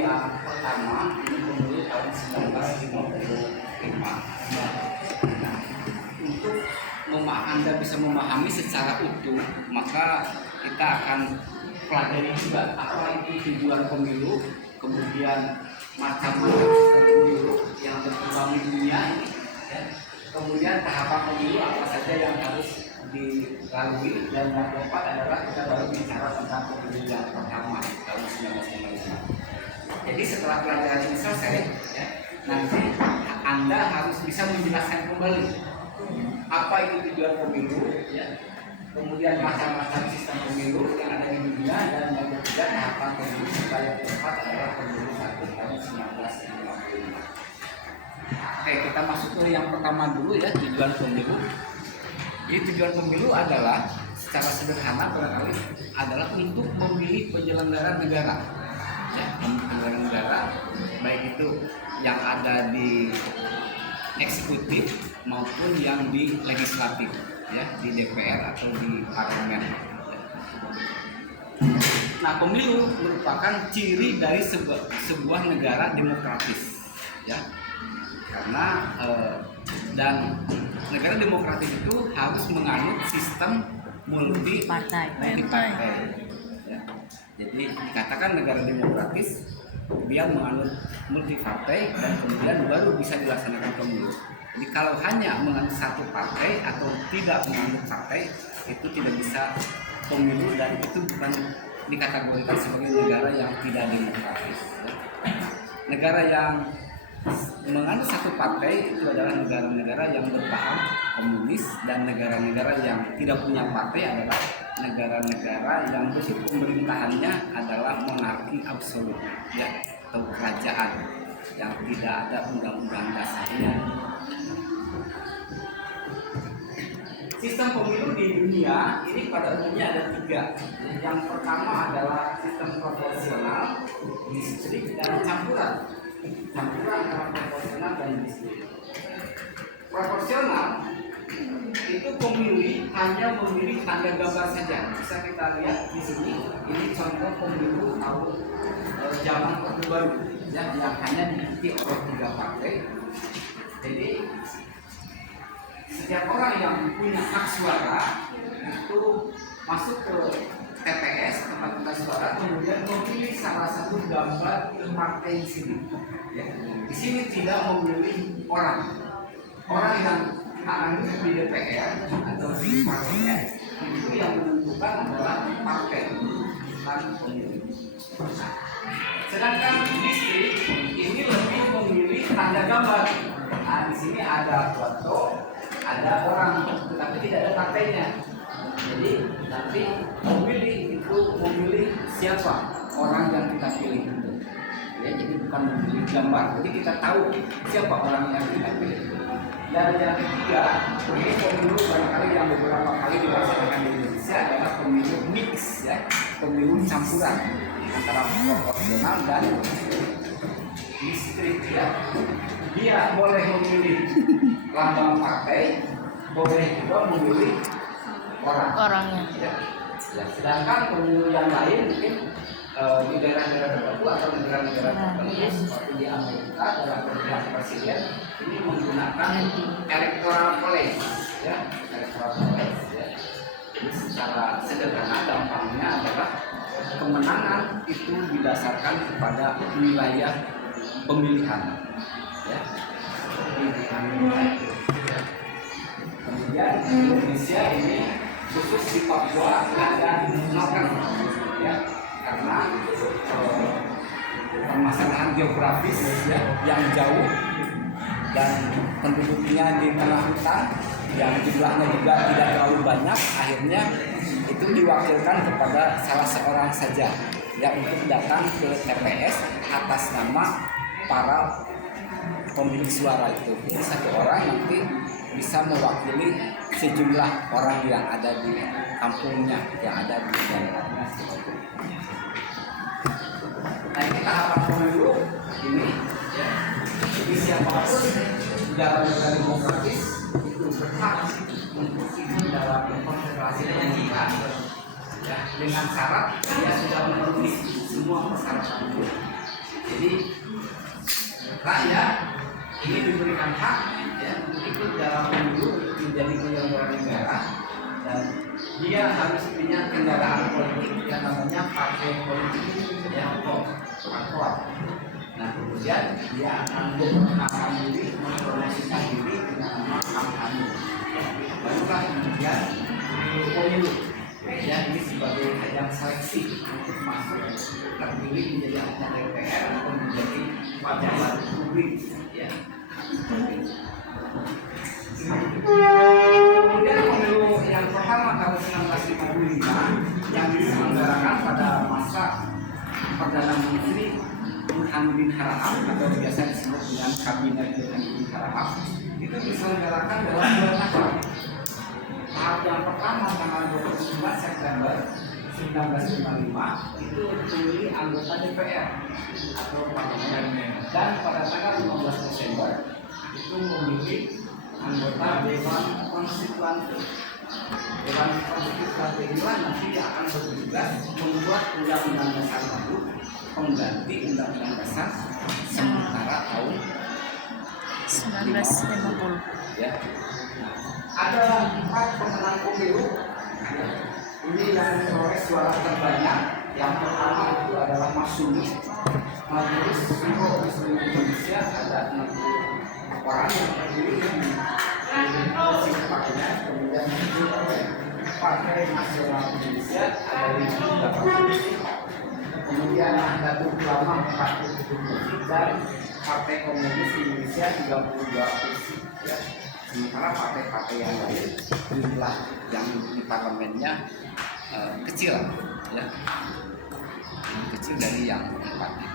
yang pertama ini pemilu tahun 1955. Nah, untuk Anda bisa memahami secara utuh, maka kita akan pelajari juga apa itu tujuan pemilu, kemudian macam-macam sistem pemilu yang berkembang di dunia ini, ya. Kemudian tahapan pemilu apa saja yang harus dilalui, dan yang keempat adalah kita baru bicara tentang pemilu yang pertama tahun 1955. Jadi setelah pelajaran ini selesai, ya, nanti Anda harus bisa menjelaskan kembali apa itu tujuan pemilu, ya, kemudian macam-macam sistem pemilu yang ada di dunia, dan yang ketiga tahapan pemilu, serta yang keempat adalah pemilu 1 tahun 1955. Oke, kita masuk ke yang pertama dulu, ya, tujuan pemilu. Jadi tujuan pemilu adalah secara sederhana barangkali adalah untuk memilih penyelenggara negara, ya, penyelenggara negara, baik itu yang ada di eksekutif maupun yang di legislatif, ya, di DPR atau di parlemen. Nah, pemilu merupakan ciri dari sebuah negara demokratis, ya, karena dan negara demokratis itu harus menganut sistem multi partai. Ya. Jadi dikatakan negara demokratis dia menganut multi partai, dan kemudian baru bisa dilaksanakan pemilu. Jadi kalau hanya menganut satu partai atau tidak menganut partai, itu tidak bisa pemilu, dan itu bukan dikategorikan sebagai negara yang tidak demokratis. Ya. Negara yang menganut satu partai itu adalah negara-negara yang berpaham komunis, dan negara-negara yang tidak punya partai adalah negara-negara yang bentuk pemerintahannya adalah monarki absolut, ya, atau kerajaan yang tidak ada undang-undang dasarnya. Sistem pemilu di dunia ini pada umumnya ada 3. Yang pertama adalah sistem proporsional, distrik, dan campuran antara proporsional dan distrik. Proporsional itu pemilih hanya memilih tanda gambar saja. Bisa kita lihat di sini. Ini contoh pemilu tahun zaman Orde Baru, ya, yang hanya diikuti oleh 3 partai. Jadi setiap orang yang punya hak suara itu masuk ke TPS, tempat pentas suara, kemudian memilih salah satu gambar partai di sini. Ya. Di sini tidak memilih orang yang akan di DPR atau di parlemen, itu yang menentukan adalah partai, bukan pemilih. Sedangkan distrik ini lebih memilih tanda gambar. Nah, di sini ada foto, ada orang, tetapi tidak ada partainya. Jadi nanti pemilih itu memilih siapa orang yang kita pilih itu, ya, jadi bukan memilih gambar. Jadi kita tahu siapa orang yang kita pilih. Dan yang ketiga, ini pemilu barangkali yang beberapa kali dilaksanakan di Indonesia adalah pemilu mix, ya, pemilu campuran antara proporsional dan distrik, ya. Dia boleh memilih lambang partai, boleh juga memilih orangnya. Ya. Ya, sedangkan pemilu yang lain mungkin di daerah-daerah tertentu atau negara-negara tertentu seperti di Amerika dalam pemilihan presiden ini menggunakan electoral college, ya, electoral college, ya. Jadi secara sederhana gampangnya adalah kemenangan itu didasarkan kepada wilayah pemilihan, ya. Kemudian di Indonesia ini khusus di Papua ada noken, ya, karena permasalahan geografis, ya, yang jauh dan penduduknya di tengah hutan yang jumlahnya juga tidak terlalu banyak, akhirnya itu diwakilkan kepada salah seorang saja, ya, untuk datang ke TPS atas nama para pemilik suara itu. Jadi satu orang nanti bisa mewakili sejumlah orang yang ada di kampungnya, yang ada di daerahnya. Nah, ini tahapan pemilu ini, ya. Jadi siapapun dalam negara demokratis itu berhak untuk ikut dalam konsentrasi pemilihan, ya, dengan syarat dia sudah memenuhi semua persyaratan itu. Jadi rakyat ini diberikan hak ya untuk ikut dalam pemilu menjadi penyelenggara negara, dan dia harus punya kendaraan politik yang namanya partai politik yang parpol. Nah kemudian dia akan memperkenalkan diri, mempromosikan diri dengan nama kampanye. Barulah kemudian pemilu. Ya ini sebagai ajang seleksi untuk masuk terpilih menjadi anggota DPR atau menjadi pejabat publik. Ya. Kemudian pemilu yang pertama tahun 1955 yang diselenggarakan pada masa Perdana Menteri Burhanuddin Harahap atau biasa disebut dengan Kabinet Burhanuddin Harahap itu diselenggarakan dalam 2 tahap. Tahap yang pertama tanggal 29 September 1955 itu memilih anggota DPR atau parlemen, dan pada tanggal 15 Desember itu memilih anggota Dewan Konstituante. Dewan Konstituante inilah nanti akan bertugas membuat undang-undang dasar baru pengganti undang-undang dasar sementara tahun 1950. ya. Nah, ada 4 pemenang pemilu. Ini yang memperoleh suara terbanyak. Yang pertama itu adalah Marsudi, Majelis Suro di seluruh Indonesia ada 60 orang yang terpilih di kursi parlemen. Kemudian oleh Partai Nasional Indonesia ada 58 kursi. Kemudian Nahdlatul Ulama 47 kursi dan Partai Komunis Indonesia 32 kursi. Ya. Sementara partai-partai yang lain jumlah yang di parlemennya kecil, ya, kecil dari yang 4.